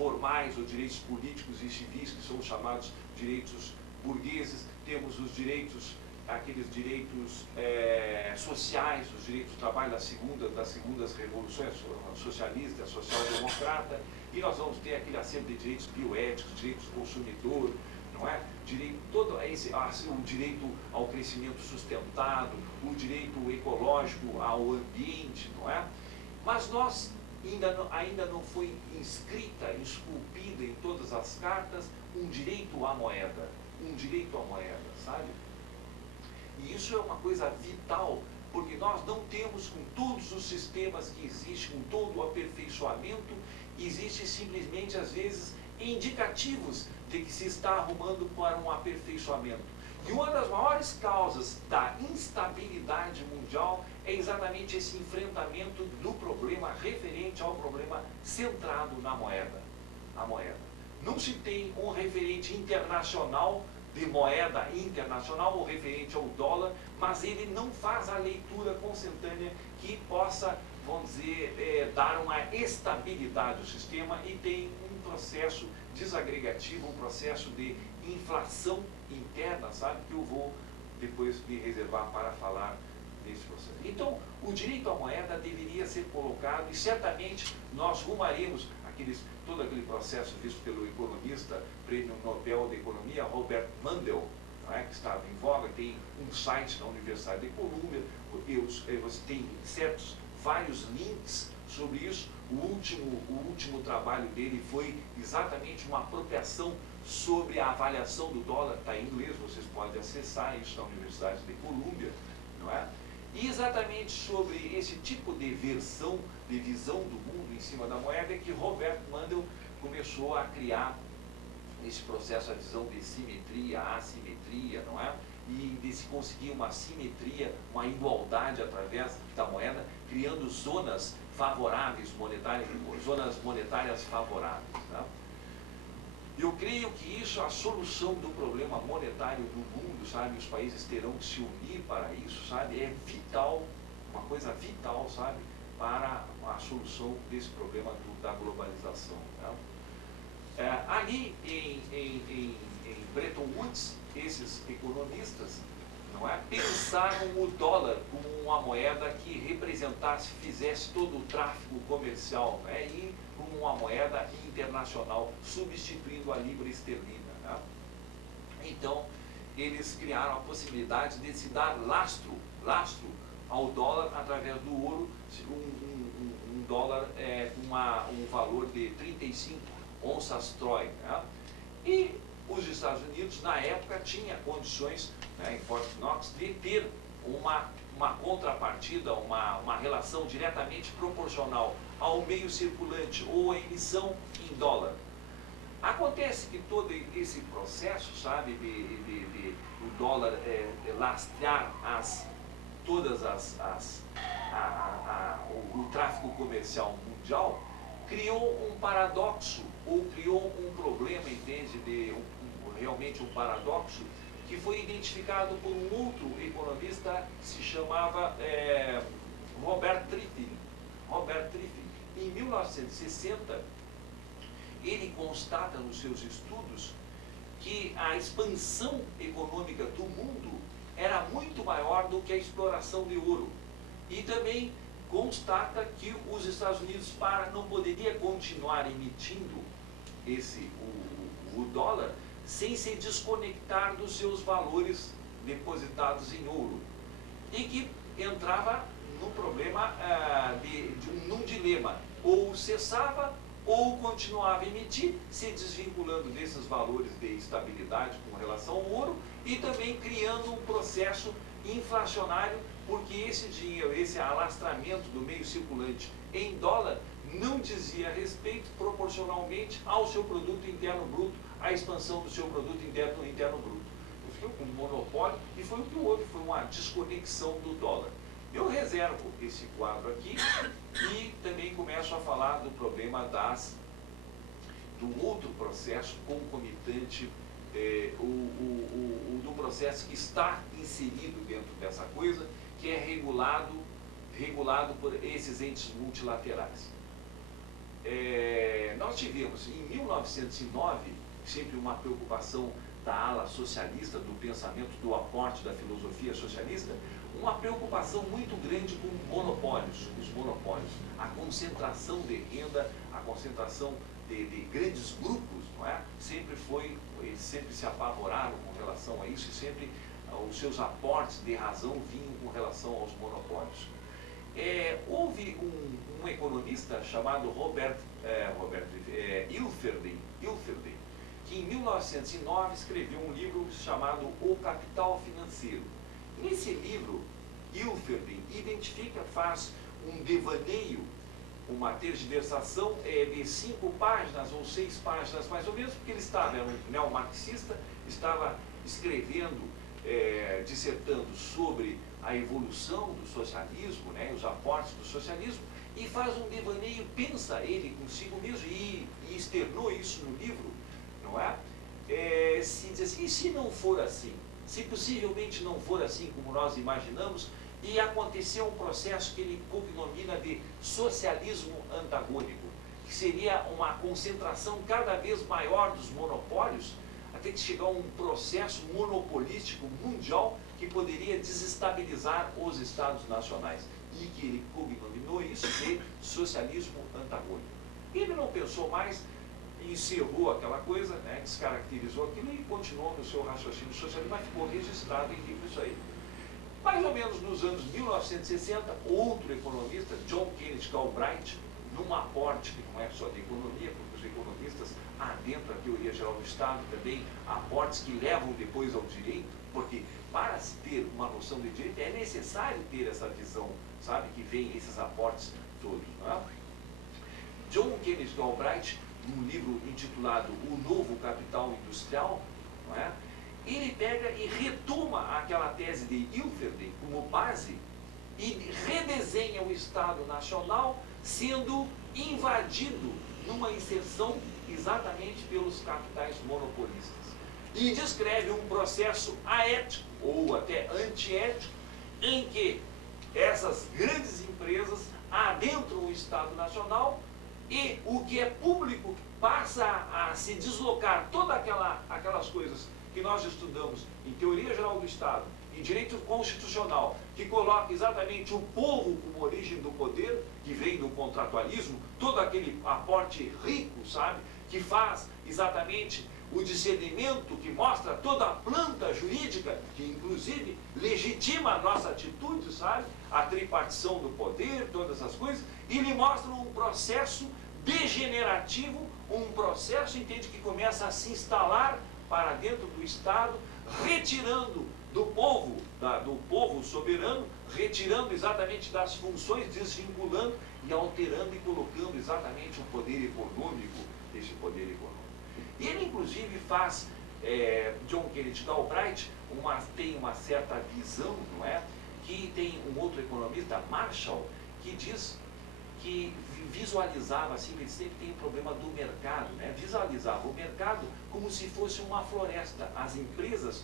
formais ou direitos políticos e civis, que são os chamados direitos burgueses, temos os direitos, aqueles direitos sociais, os direitos do trabalho das segundas revoluções, a socialista, a social-democrata, e nós vamos ter aquele acervo de direitos bioéticos, direitos do consumidor, não é? O direito ao crescimento sustentado, o direito ecológico ao ambiente, não é? Mas nós ainda não foi inscrita, esculpida em todas as cartas um direito à moeda, sabe? E isso é uma coisa vital, porque nós não temos, com todos os sistemas que existem, com todo o aperfeiçoamento, existe simplesmente, às vezes, indicativos de que se está arrumando para um aperfeiçoamento. E uma das maiores causas da instabilidade mundial é exatamente esse enfrentamento do problema referente ao problema centrado na moeda, a moeda. Não se tem um referente internacional de moeda internacional ou referente ao dólar, mas ele não faz a leitura consentânea que possa, vamos dizer, dar uma estabilidade ao sistema, e tem um processo desagregativo, um processo de inflação interna, sabe, que eu vou depois me reservar para falar desse processo. Então, o direito à moeda deveria ser colocado, e certamente nós rumaremos todo aquele processo visto pelo economista, prêmio Nobel de Economia, Robert Mundell, não é, que estava em voga, tem um site da Universidade de Colômbia, você tem vários links sobre isso. O último trabalho dele foi exatamente uma apropriação sobre a avaliação do dólar, está em inglês, vocês podem acessar isso da Universidade de Colômbia, não é? E exatamente sobre esse tipo de visão do mundo em cima da moeda é que Robert Mundell começou a criar esse processo, a visão de simetria, assimetria, não é? E de se conseguir uma simetria, uma igualdade através da moeda, criando zonas favoráveis monetárias, zonas monetárias favoráveis. Tá? Eu creio que isso é a solução do problema monetário do mundo, sabe? Os países terão que se unir para isso, sabe? É vital, uma coisa vital, sabe? Para a solução desse problema da globalização. Tá? Ali em Bretton Woods, esses economistas, não é, pensaram o dólar como uma moeda que representasse, fizesse todo o tráfego comercial, né, e como uma moeda internacional, substituindo a libra esterlina. Né? Então, eles criaram a possibilidade de se dar lastro ao dólar através do ouro, um dólar com um valor de 35 onças Troy. Né? E os Estados Unidos, na época, tinha condições, né, em Fort Knox, de ter uma contrapartida, uma relação diretamente proporcional ao meio circulante ou à emissão em dólar. Acontece que todo esse processo, sabe, de o dólar lastrear o tráfego comercial mundial, criou um paradoxo, ou criou um problema, entende, realmente um paradoxo, que foi identificado por um outro economista que se chamava Robert Triefin. Em 1960, ele constata nos seus estudos que a expansão econômica do mundo era muito maior do que a exploração de ouro. E também constata que os Estados Unidos não poderia continuar emitindo o dólar sem se desconectar dos seus valores depositados em ouro. E que entrava no problema, num dilema, ou cessava ou continuava a emitir, se desvinculando desses valores de estabilidade com relação ao ouro, e também criando um processo inflacionário, porque esse dinheiro, esse alastramento do meio circulante em dólar, não dizia respeito proporcionalmente ao seu produto interno bruto, à expansão do seu produto interno bruto. Ficou com um monopólio, e foi o que houve, foi uma desconexão do dólar. Eu reservo esse quadro aqui e também começo a falar do problema do outro processo concomitante, do processo que está inserido dentro dessa coisa, que é regulado por esses entes multilaterais. nós tivemos, em 1909, sempre uma preocupação da ala socialista, do pensamento, do aporte da filosofia socialista, uma preocupação muito grande com monopólios, os monopólios, a concentração de renda, a concentração de grandes grupos, não é? Eles sempre se apavoraram com relação a isso e sempre os seus aportes de razão vinham com relação aos monopólios. Houve um economista chamado Robert Ilferding, que em 1909 escreveu um livro chamado O Capital Financeiro. Nesse livro, Ilferding faz um devaneio, uma tergiversação de 5 páginas ou 6 páginas mais ou menos, porque ele era um neomarxista, estava escrevendo, dissertando sobre a evolução do socialismo, né, os aportes do socialismo, e faz um devaneio, pensa ele consigo mesmo, e externou isso no livro, não é? Se diz assim, e se não for assim? Se possivelmente não for assim como nós imaginamos, e aconteceu um processo que ele cognomina de socialismo antagônico, que seria uma concentração cada vez maior dos monopólios, até que chegar a um processo monopolístico mundial que poderia desestabilizar os Estados nacionais, e que ele cognominou isso de socialismo antagônico. Ele não pensou mais, encerrou aquela coisa, né, descaracterizou aquilo e continuou no seu raciocínio socialista, mas ficou registrado em livro isso aí. Mais ou menos nos anos 1960, outro economista, John Kenneth Galbraith, num aporte que não é só de economia, porque os economistas adentram a teoria geral do Estado também, aportes que levam depois ao direito, porque para se ter uma noção de direito é necessário ter essa visão, sabe, que vem esses aportes todos, não é? John Kenneth Galbraith, num livro intitulado O Novo Capital Industrial, não é? Ele pega e retoma aquela tese de Ilferding como base e redesenha o Estado Nacional sendo invadido numa inserção exatamente pelos capitais monopolistas. E descreve um processo aético ou até antiético em que essas grandes empresas adentram o Estado Nacional e o que é público passa a se deslocar todas aquelas coisas que nós estudamos em Teoria Geral do Estado, em Direito Constitucional, que coloca exatamente o povo como origem do poder, que vem do contratualismo, todo aquele aporte rico, sabe, que faz exatamente o discernimento, que mostra toda a planta jurídica, que inclusive legitima a nossa atitude, sabe, a tripartição do poder, todas essas coisas, e lhe mostra um processo degenerativo, um processo, entende, que começa a se instalar para dentro do Estado, retirando do povo soberano, retirando exatamente das funções, desvinculando e alterando e colocando exatamente o poder econômico, esse poder econômico. E ele inclusive faz, John Kenneth Galbraith, tem uma certa visão, não é? Que tem um outro economista, Marshall, que diz que visualizava, assim, ele sempre tem um problema do mercado, né? Visualizava o mercado como se fosse uma floresta, as empresas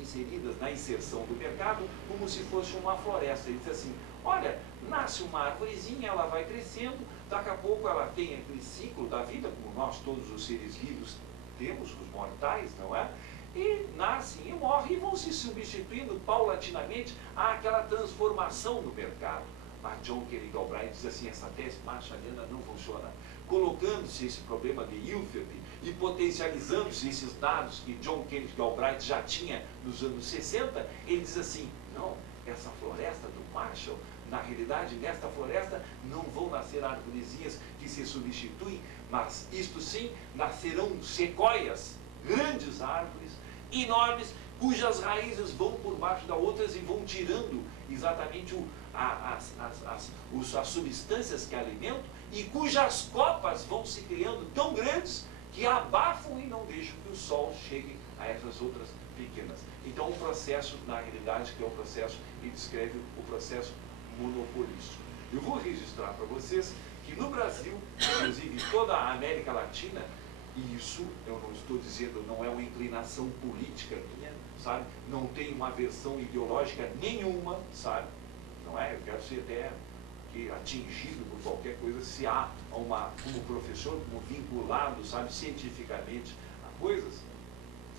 inseridas na inserção do mercado como se fosse uma floresta. Ele diz assim, olha, nasce uma árvorezinha, ela vai crescendo, daqui a pouco ela tem aquele ciclo da vida, como nós todos os seres vivos temos, os mortais, não é? E nascem e morrem e vão se substituindo paulatinamente àquela transformação do mercado. Mas John Kenneth Galbraith diz assim, essa tese marshalliana não funciona. Colocando-se esse problema de Ilferding e potencializando-se esses dados que John Kenneth Galbraith já tinha nos anos 60, ele diz assim, não, essa floresta do Marshall, na realidade, nesta floresta não vão nascer árvorezinhas que se substituem, mas isto sim, nascerão sequoias, grandes árvores, enormes, cujas raízes vão por baixo das outras e vão tirando exatamente as substâncias que alimentam e cujas copas vão se criando tão grandes que abafam e não deixam que o sol chegue a essas outras pequenas. Então, o processo, na realidade, que é o processo, ele descreve o processo monopolístico. Eu vou registrar para vocês que no Brasil, inclusive toda a América Latina, e isso eu não estou dizendo, não é uma inclinação política minha, sabe? Não tem uma versão ideológica nenhuma, sabe? Não é? Eu quero ser até que atingido por qualquer coisa, se há como professor, como vinculado, sabe, cientificamente a coisas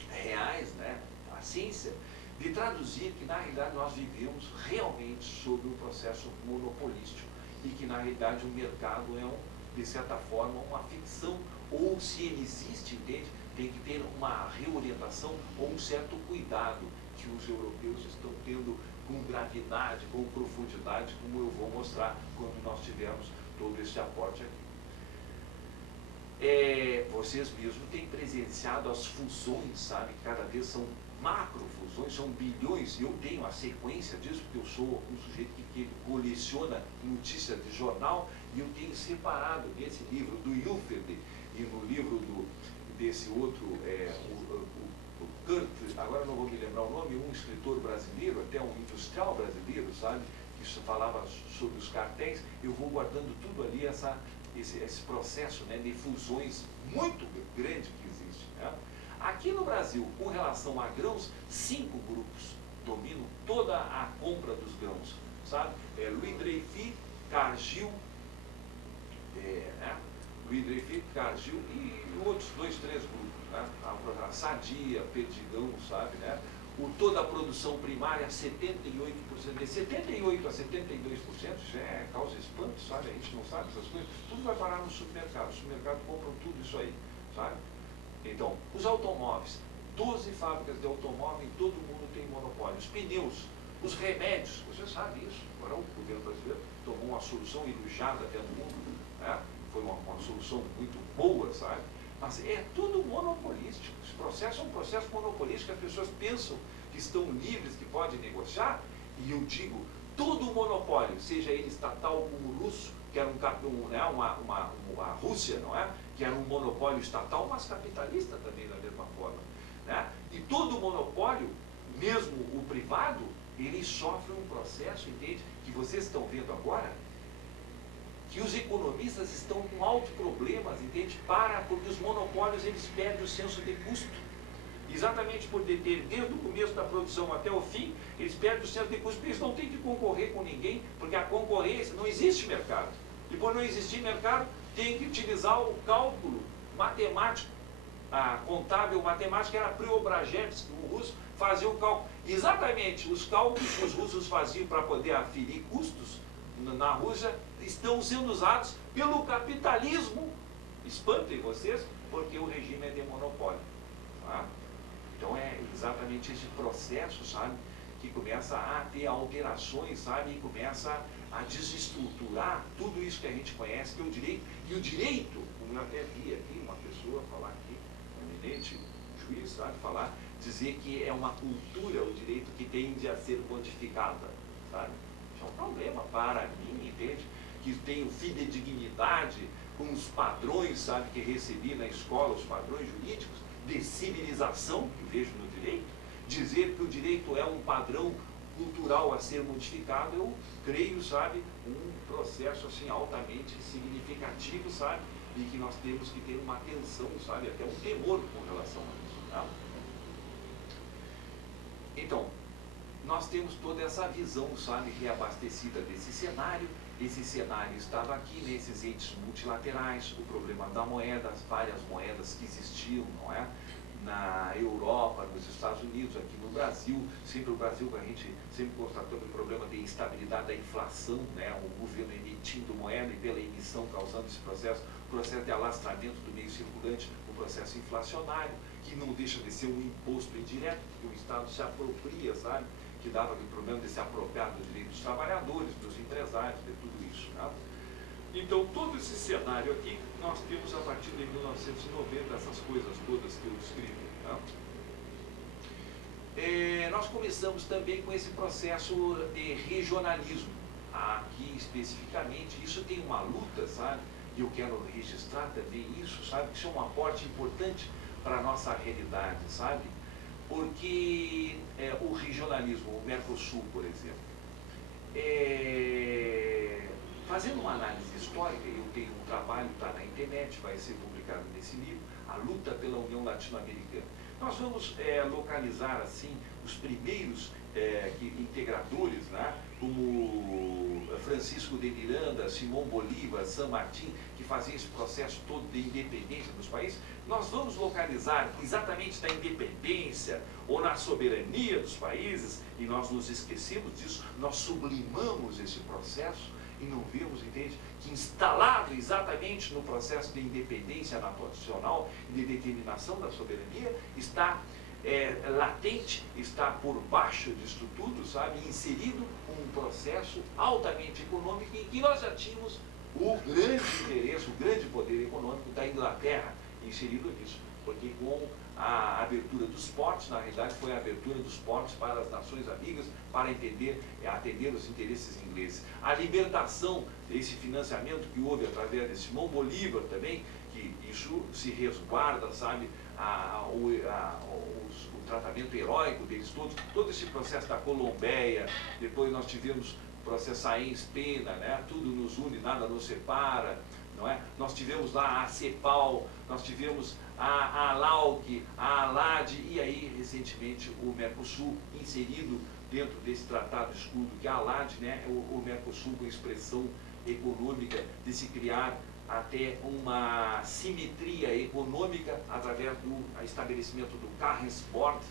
reais, né, a ciência, de traduzir que na realidade nós vivemos realmente sob um processo monopolístico e que na realidade o mercado é de certa forma uma ficção, ou se ele existe, entende, tem que ter uma reorientação ou um certo cuidado que os europeus estão tendo com gravidade, com profundidade, como eu vou mostrar quando nós tivermos todo esse aporte aqui. Vocês mesmos têm presenciado as fusões, sabe, que cada vez são macrofusões, são bilhões. Eu tenho a sequência disso, porque eu sou um sujeito que coleciona notícias de jornal, e eu tenho separado nesse livro do Ilferd e no livro desse outro, o Kurt, agora não vou me lembrar o nome, um escritor brasileiro, até um industrial brasileiro, sabe, que falava sobre os cartéis. Eu vou guardando tudo ali, esse processo, né, de fusões muito grande que existe, né? Aqui no Brasil, com relação a grãos, 5 grupos dominam toda a compra dos grãos, sabe? Louis Dreyfus, Cargill, Louis Dreyfus, Cargill e outros 2, 3 grupos, né? A Sadia, Perdigão, sabe, né? Toda a produção primária, 78%, de 78% a 72%, já é causa espanto, sabe? A gente não sabe essas coisas. Tudo vai parar no supermercado. Os supermercados compram tudo isso aí, sabe? Então, os automóveis, 12 fábricas de automóvel, em todo mundo tem monopólio. Os pneus, os remédios, você sabe isso. Agora o governo brasileiro tomou uma solução elogiada até no mundo, né? Foi uma solução muito boa, sabe? Mas é tudo monopolístico. Esse processo é um processo monopolístico. As pessoas pensam que estão livres, que podem negociar, e eu digo, todo monopólio, seja ele estatal como o russo, que era a Rússia, não é? Que era um monopólio estatal, mas capitalista também da mesma forma, né? E todo monopólio, mesmo o privado, ele sofre um processo, entende? Que vocês estão vendo agora, que os economistas estão com altos problemas, entende? Porque os monopólios, eles perdem o senso de custo. Exatamente por ter, desde o começo da produção até o fim, eles perdem o senso de custo, porque eles não têm que concorrer com ninguém, porque a concorrência, não existe mercado. E por não existir mercado, tem que utilizar o cálculo matemático, a contábil matemática era Preobrazhensky, o russo, fazia o cálculo. Exatamente os cálculos que os russos faziam para poder aferir custos na Rússia estão sendo usados pelo capitalismo. Espantem vocês, porque o regime é de monopólio. Tá? Então é exatamente esse processo, sabe, que começa a ter alterações, sabe, e começa a desestruturar tudo isso que a gente conhece, que é o direito. E o direito, como eu até vi aqui uma pessoa falar aqui, um eminente juiz, sabe, dizer que é uma cultura, o direito que tende a ser modificada, sabe? Isso é um problema para mim, entende? Que tenho fidedignidade com os padrões, sabe, que recebi na escola, os padrões jurídicos, de civilização, que vejo no direito. Dizer que o direito é um padrão cultural a ser modificado, eu creio, sabe, um processo assim altamente significativo, sabe, e que nós temos que ter uma atenção, sabe, até um temor com relação a isso. Tá? Então, nós temos toda essa visão, sabe, reabastecida desse cenário. Esse cenário estava aqui nesses entes multilaterais, o problema da moeda, as várias moedas que existiam, não é? Na Europa, nos Estados Unidos, aqui no Brasil, sempre o Brasil, a gente sempre constatou o problema de instabilidade da inflação, né? O governo emitindo moeda e pela emissão causando esse processo de alastramento do meio circulante, o processo inflacionário, que não deixa de ser um imposto indireto, porque o Estado se apropria, sabe? Que dava o problema de se apropriar do direito dos trabalhadores, dos empresários, de tudo isso. Né? Então, todo esse cenário aqui, nós temos a partir de 1990, essas coisas todas que eu descrevi. Né? Nós começamos também com esse processo de regionalismo. Aqui, especificamente, isso tem uma luta, sabe? E eu quero registrar também isso, sabe? Que isso é um aporte importante para a nossa realidade, sabe? Porque o regionalismo, o Mercosul, por exemplo, fazendo uma análise histórica, eu tenho um trabalho, está na internet, vai ser publicado nesse livro, A Luta pela União Latino-Americana. Nós vamos localizar, assim, os primeiros integradores, né, como Francisco de Miranda, Simão Bolívar, San Martín, que faziam esse processo todo de independência dos países, nós vamos localizar exatamente na independência ou na soberania dos países, e nós nos esquecemos disso, nós sublimamos esse processo e não vemos, entende, que instalado exatamente no processo de independência nacional e de determinação da soberania, está latente, está por baixo disso tudo, sabe, inserido um processo altamente econômico em que nós já tínhamos o grande interesse, o grande poder econômico da Inglaterra inserido nisso, porque com a abertura dos portos, na realidade foi a abertura dos portos para as nações amigas, para atender os interesses ingleses. A libertação desse financiamento que houve através de Simão Bolívar também, que isso se resguarda, sabe, o tratamento heróico deles todos, todo esse processo da Colombeia, depois nós tivemos o processo Sáenz-Pena, né? Tudo nos une, nada nos separa, não é? Nós tivemos lá a CEPAL, nós tivemos a ALAUC, a ALAD e aí recentemente o Mercosul inserido dentro desse tratado escudo, que é a ALAD, né? O Mercosul com expressão econômica de se criar até uma simetria econômica através do estabelecimento do Carrensbord.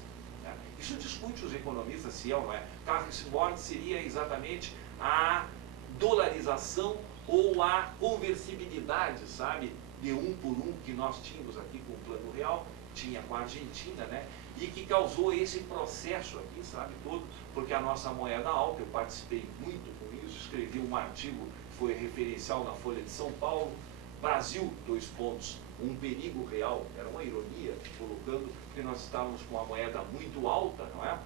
Né? Isso discute os economistas se é ou não é. Carrensbord seria exatamente a dolarização ou a conversibilidade, sabe, de um por um que nós tínhamos aqui com o Plano Real, tinha com a Argentina, né? E que causou esse processo aqui, sabe, todo, porque a nossa moeda alta, eu participei muito com isso, escrevi um artigo que foi referencial na Folha de São Paulo, Brasil, um perigo real, era uma ironia, colocando, porque nós estávamos com uma moeda muito alta, não é?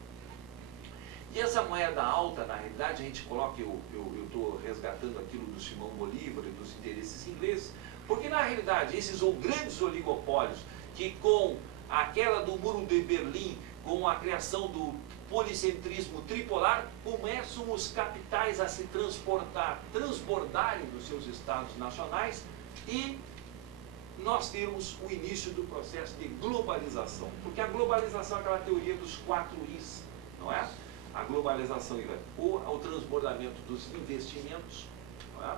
E essa moeda alta, na realidade, a gente coloca, eu estou resgatando aquilo do Simão Bolívar e dos interesses ingleses, porque na realidade esses grandes oligopólios, que com a queda do Muro de Berlim, com a criação do policentrismo tripolar, começam os capitais a se transbordarem dos seus estados nacionais, e nós temos o início do processo de globalização, porque a globalização é aquela teoria dos 4 Is, não é? A globalização é o transbordamento dos investimentos, não é?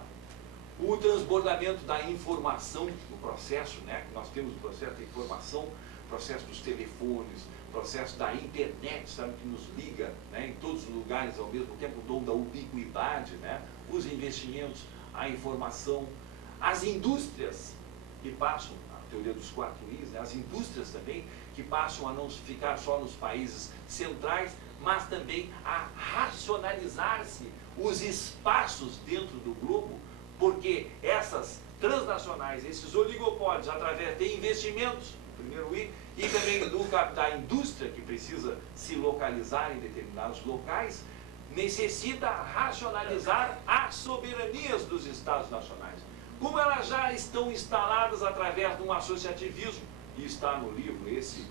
O transbordamento da informação no processo, né? Nós temos o processo da informação, processo dos telefones, processo da internet, sabe, que nos liga, né, em todos os lugares ao mesmo tempo, o dom da ubiquidade, né? Os investimentos, a informação, as indústrias que passam, a teoria dos 4 Is, né? As indústrias também que passam a não ficar só nos países centrais, mas também a racionalizar-se os espaços dentro do globo, porque essas transnacionais, esses oligopólios, através de investimentos, primeiro I, e também da indústria, que precisa se localizar em determinados locais, necessita racionalizar as soberanias dos Estados nacionais. Como elas já estão instaladas através de um associativismo, e está no livro esse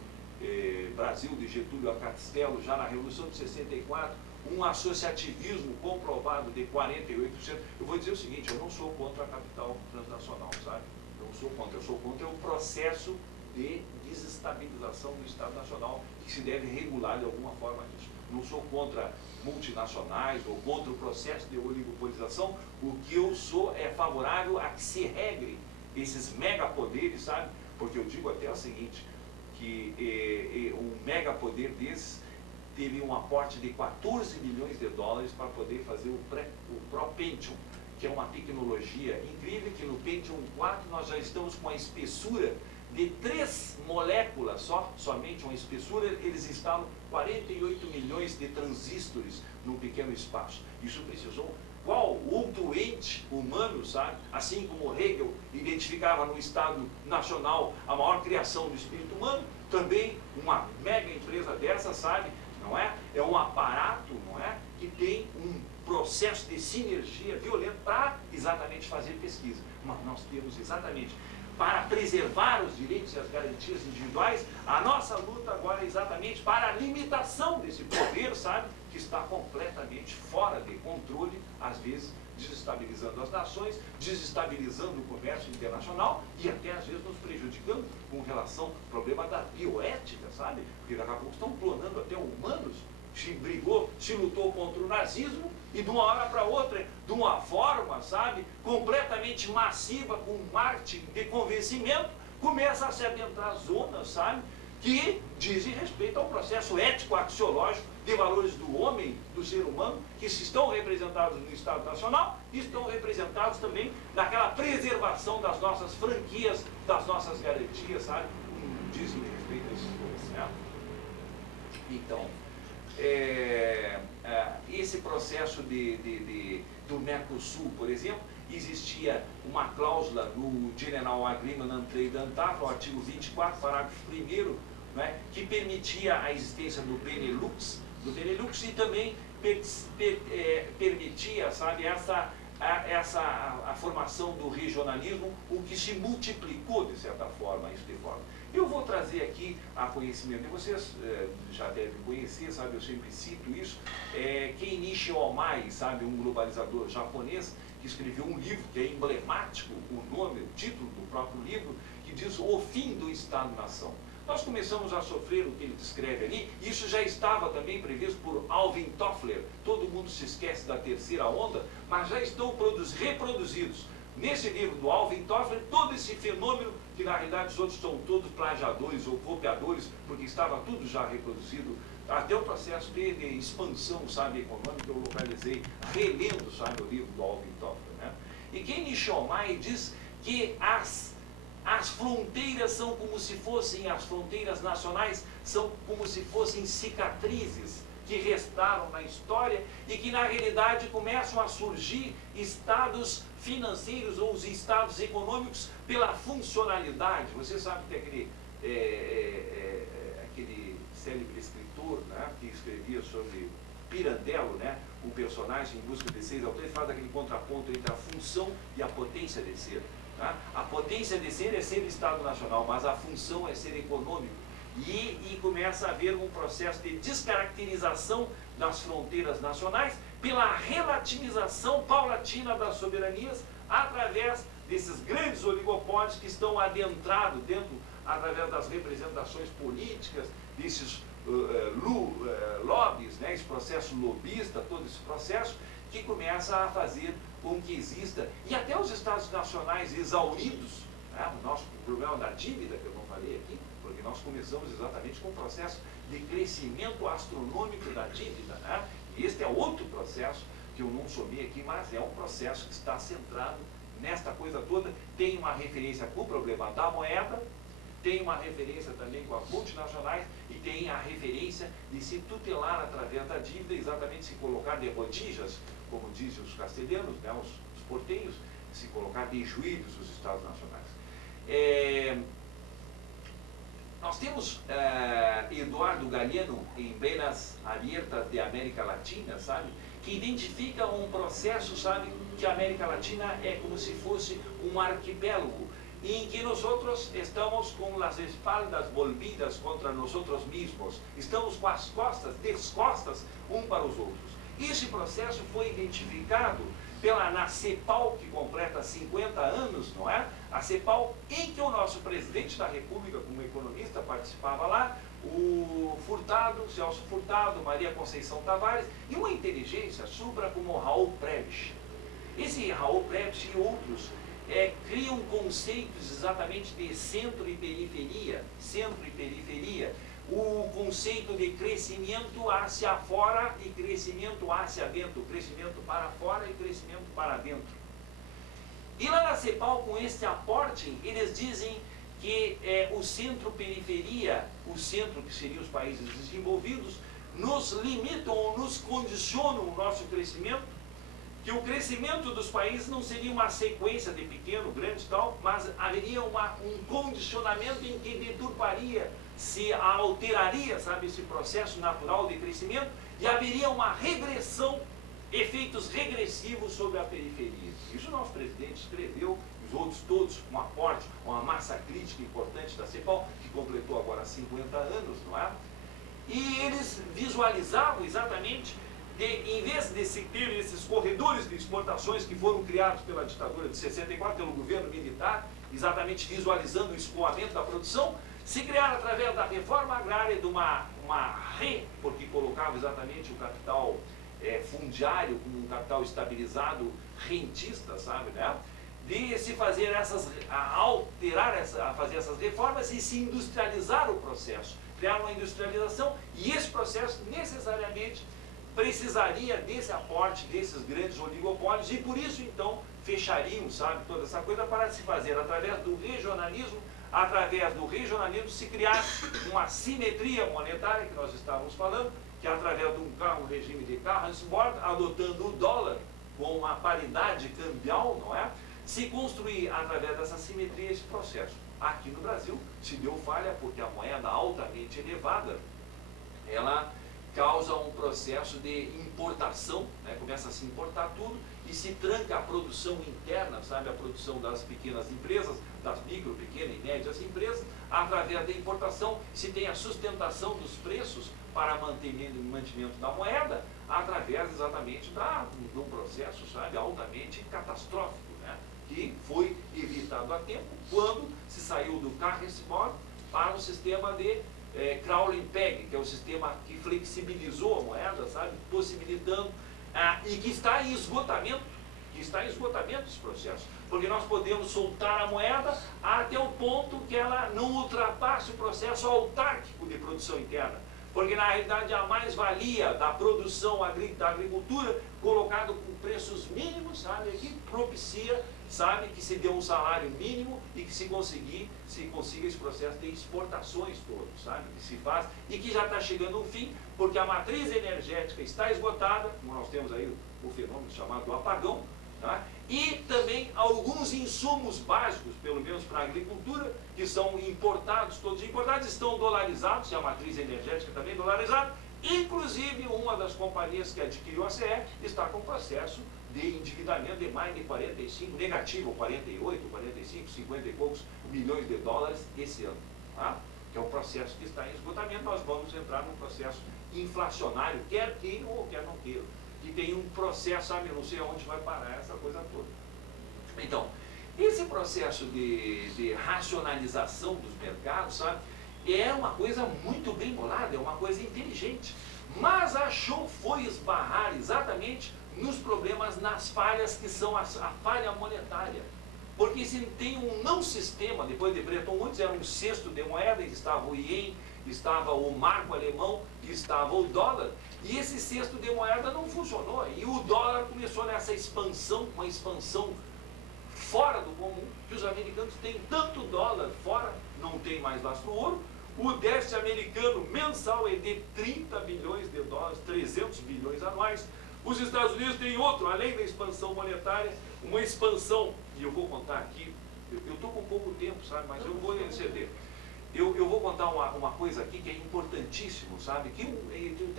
Brasil de Getúlio a Castelo, já na Revolução de 64, um associativismo comprovado de 48%. Eu vou dizer o seguinte, eu não sou contra a capital transnacional, sabe? Não sou contra, eu sou contra o processo de desestabilização do Estado Nacional, que se deve regular de alguma forma isso. Não sou contra multinacionais ou contra o processo de oligopolização. O que eu sou é favorável a que se regre esses megapoderes, sabe? Porque eu digo até o seguinte, que um megapoder desses teve um aporte de 14 milhões de dólares para poder fazer o Pro-Pentium, que é uma tecnologia incrível, que no Pentium 4 nós já estamos com a espessura de 3 moléculas somente uma espessura, eles instalam 48 milhões de transistores num pequeno espaço. Isso precisou, qual o doente humano, sabe? Assim como Hegel identificava no Estado Nacional a maior criação do espírito humano, também uma mega empresa dessa, sabe? Não é? É um aparato, não é? Que tem um processo de sinergia violento para exatamente fazer pesquisa. Mas nós temos exatamente, para preservar os direitos e as garantias individuais, a nossa luta agora é exatamente para a limitação desse poder, sabe? Que está completamente fora de controle, às vezes desestabilizando as nações, desestabilizando o comércio internacional e até às vezes nos prejudicando com relação ao problema da bioética, sabe? Porque daqui a pouco estão clonando até humanos, se brigou, se lutou contra o nazismo e de uma hora para outra, de uma forma, sabe, completamente massiva, com marketing de convencimento, começa a se adentrar zonas, sabe, que dizem respeito ao processo ético-axiológico de valores do homem, do ser humano, que se estão representados no Estado Nacional e estão representados também naquela preservação das nossas franquias, das nossas garantias, sabe, que dizem respeito a esses valores, né? Então, esse processo do Mercosul, por exemplo, existia uma cláusula no General Agreement on Trade and Tariff, no artigo 24, parágrafo 1º, né, que permitia a existência do Benelux e também permitia, sabe, a formação do regionalismo, o que se multiplicou, de certa forma, isso de forma. Eu vou trazer aqui a conhecimento, e vocês já devem conhecer, sabe, eu sempre cito isso, Kenichi Omai, sabe, um globalizador japonês, que escreveu um livro que é emblemático, o título do próprio livro, que diz O Fim do Estado-Nação. Nós começamos a sofrer o que ele descreve ali, e isso já estava também previsto por Alvin Toffler. Todo mundo se esquece da terceira onda, mas já estão reproduzidos nesse livro do Alvin Toffler todo esse fenômeno, que na realidade os outros são todos plagiadores ou copiadores, porque estava tudo já reproduzido, até o processo de expansão, sabe, econômica, eu localizei relendo, sabe, o livro do Alvin Toffler, né? E Kenichi Omai diz que as fronteiras são como se fossem, as fronteiras nacionais são como se fossem cicatrizes que restaram na história e que na realidade começam a surgir estados financeiros ou os estados econômicos pela funcionalidade. Você sabe que tem aquele célebre escritor, né, que escrevia sobre Pirandello, né, o personagem em busca de seis autores, faz aquele contraponto entre a função e a potência de ser. Tá? A potência de ser é ser Estado Nacional, mas a função é ser econômico. E começa a haver um processo de descaracterização das fronteiras nacionais pela relativização paulatina das soberanias através desses grandes oligopólios que estão adentrados através das representações políticas, desses lobbies, né, esse processo lobista, todo esse processo que começa a fazer com que exista, e até os Estados nacionais exauridos, né, o nosso problema da dívida, que eu não falei aqui, porque nós começamos exatamente com o processo de crescimento astronômico da dívida, né? E este é outro processo que eu não somei aqui, mas é um processo que está centrado nesta coisa toda. Tem uma referência com o problema da moeda, tem uma referência também com as multinacionais e tem a referência de se tutelar através da dívida, exatamente se colocar de rodilhas, como dizem os castelhanos, né, os portenhos, se colocar de joelhos os Estados nacionais. Nós temos Eduardo Galeano em Venas Abertas de América Latina, sabe, que identifica um processo, sabe, que a América Latina é como se fosse um arquipélago, em que nós estamos com as espaldas volvidas contra nós mesmos, estamos com as costas descostas um para os outros. Esse processo foi identificado na CEPAL, que completa 50 anos, não é? A CEPAL, em que o nosso presidente da República, como economista, participava lá, o Furtado, Celso Furtado, Maria Conceição Tavares, e uma inteligência supra como Raul Prebisch. Esse Raul Prebisch e outros criam conceitos exatamente de centro e periferia, o conceito de crescimento hacia fora e crescimento hacia dentro, crescimento para fora e crescimento para dentro. E lá na CEPAL, com este aporte, eles dizem que o centro-periferia, o centro que seriam os países desenvolvidos, nos limitam ou nos condicionam o nosso crescimento, que o crescimento dos países não seria uma sequência de pequeno, grande e tal, mas haveria um condicionamento em que deturparia, se alteraria, sabe, esse processo natural de crescimento e haveria uma regressão, efeitos regressivos sobre a periferia. Isso o nosso presidente escreveu, os outros todos, um aporte, uma massa crítica importante da CEPAL, que completou agora 50 anos, não é? E eles visualizavam exatamente, em vez de se ter esses corredores de exportações que foram criados pela ditadura de 64, pelo governo militar, exatamente visualizando o escoamento da produção, se criaram através da reforma agrária de porque colocava exatamente o capital fundiário, com um capital estabilizado, rentista, sabe, né? De se fazer fazer essas reformas e se industrializar o processo, criar uma industrialização, e esse processo necessariamente precisaria desse aporte desses grandes oligopólios, e por isso então fechariam, sabe, toda essa coisa para se fazer através do regionalismo se criar uma simetria monetária que nós estávamos falando, que é através de um regime de Carlsbad, adotando o dólar com uma paridade cambial, não é? Se construir através dessa simetria esse processo. Aqui no Brasil se deu falha porque a moeda altamente elevada, ela causa um processo de importação, né? Começa a se importar tudo e se tranca a produção interna, sabe, a produção das pequenas empresas, das micro, pequenas e médias empresas, através da importação se tem a sustentação dos preços para mantimento da moeda, através exatamente de um processo, sabe, altamente catastrófico, né? Que foi evitado a tempo quando se saiu do Carlsbad para um sistema de Crowling-Peg, que é o sistema que flexibilizou a moeda, sabe, possibilitando, e que está em esgotamento, esse processo, porque nós podemos soltar a moeda até o ponto que ela não ultrapasse o processo autárquico de produção interna, porque na realidade a mais-valia da produção da agricultura, colocado com preços mínimos, sabe, que propicia, sabe, que se dê um salário mínimo e que se consiga esse processo de exportações todo, sabe, que se faz e que já está chegando ao fim, porque a matriz energética está esgotada, como nós temos aí o fenômeno chamado do apagão, tá? E também alguns insumos básicos, pelo menos para a agricultura, que são importados, todos importados, estão dolarizados, e a matriz energética também é dolarizada, inclusive uma das companhias que adquiriu a CE está com processo de endividamento de mais de 45, negativo, 48, 45, 50 e poucos milhões de dólares esse ano, tá? Que é um processo que está em esgotamento. Nós vamos entrar num processo inflacionário, quer queiram ou quer não queiram, que tem um processo, sabe, não sei aonde vai parar essa coisa toda. Então, esse processo de racionalização dos mercados, sabe, é uma coisa muito bem bolada, é uma coisa inteligente, mas foi esbarrar exatamente nos problemas, nas falhas que são a falha monetária. Porque se tem um não sistema, depois de Bretton Woods, era um cesto de moeda, estava o ien, estava o marco alemão, estava o dólar, e esse cesto de moeda não funcionou, e o dólar começou nessa expansão, uma expansão fora do comum, que os americanos têm tanto dólar fora, não tem mais lastro ouro. O déficit americano mensal é de 30 bilhões de dólares, 300 bilhões anuais. Os Estados Unidos têm outro, além da expansão monetária, uma expansão, e eu vou contar aqui, eu estou com pouco tempo, sabe, mas eu vou exceder. Eu vou contar uma coisa aqui que é importantíssimo, sabe, que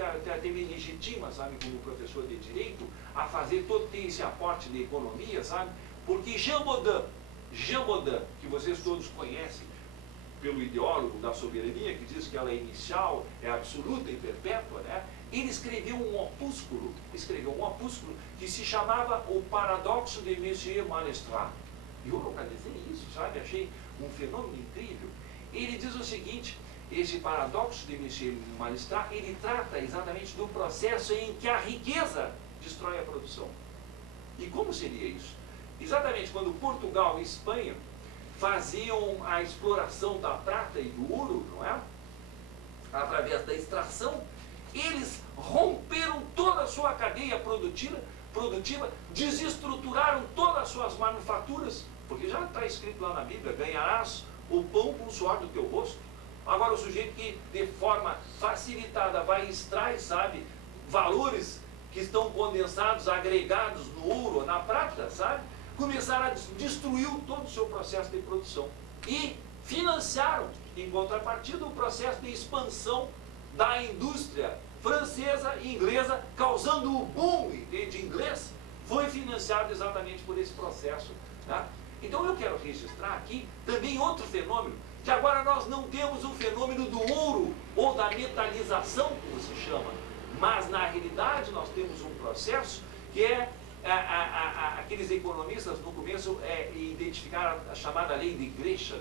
até me legitima, sabe, como professor de Direito, a fazer ter esse aporte de economia, sabe, porque Jean Baudin, que vocês todos conhecem, pelo ideólogo da soberania, que diz que ela é inicial, é absoluta e perpétua, né? Ele escreveu um opúsculo que se chamava O Paradoxo de Monsieur Malestrat. E eu localizei isso, sabe? Achei um fenômeno incrível. Ele diz o seguinte: esse paradoxo de Monsieur Malestrat, ele trata exatamente do processo em que a riqueza destrói a produção. E como seria isso? Exatamente quando Portugal e Espanha faziam a exploração da prata e do ouro, não é? Através da extração, eles romperam toda a sua cadeia produtiva, desestruturaram todas as suas manufaturas, porque já está escrito lá na Bíblia: ganharás o pão com o suor do teu rosto. Agora o sujeito que de forma facilitada vai extrair, sabe, valores que estão condensados, agregados no ouro ou na prata, sabe, começaram a destruir todo o seu processo de produção e financiaram, em contrapartida, o processo de expansão da indústria francesa e inglesa, causando o boom de inglês, foi financiado exatamente por esse processo, tá? Então eu quero registrar aqui também outro fenômeno, que agora nós não temos o fenômeno do ouro ou da metalização, como se chama, mas na realidade nós temos um processo que é aqueles economistas no começo identificaram a chamada lei de Gresham.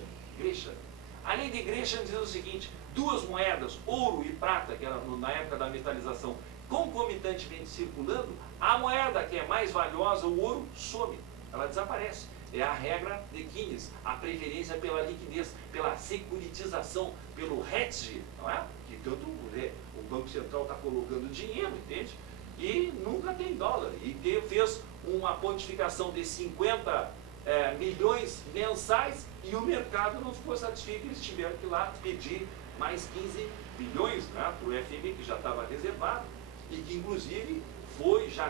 A lei de Gresham diz o seguinte: duas moedas, ouro e prata, que era na época da metalização, concomitantemente circulando, a moeda que é mais valiosa, o ouro, some, ela desaparece. É a regra de Keynes, a preferência pela liquidez, pela securitização, pelo hedge, não é? Que tanto o Banco Central está colocando dinheiro, entende? E nunca tem dólar. E fez uma pontificação de 50 milhões mensais e o mercado não ficou satisfeito, eles tiveram que ir lá pedir mais 15 bilhões, né, para o FMI, que já estava reservado e que inclusive já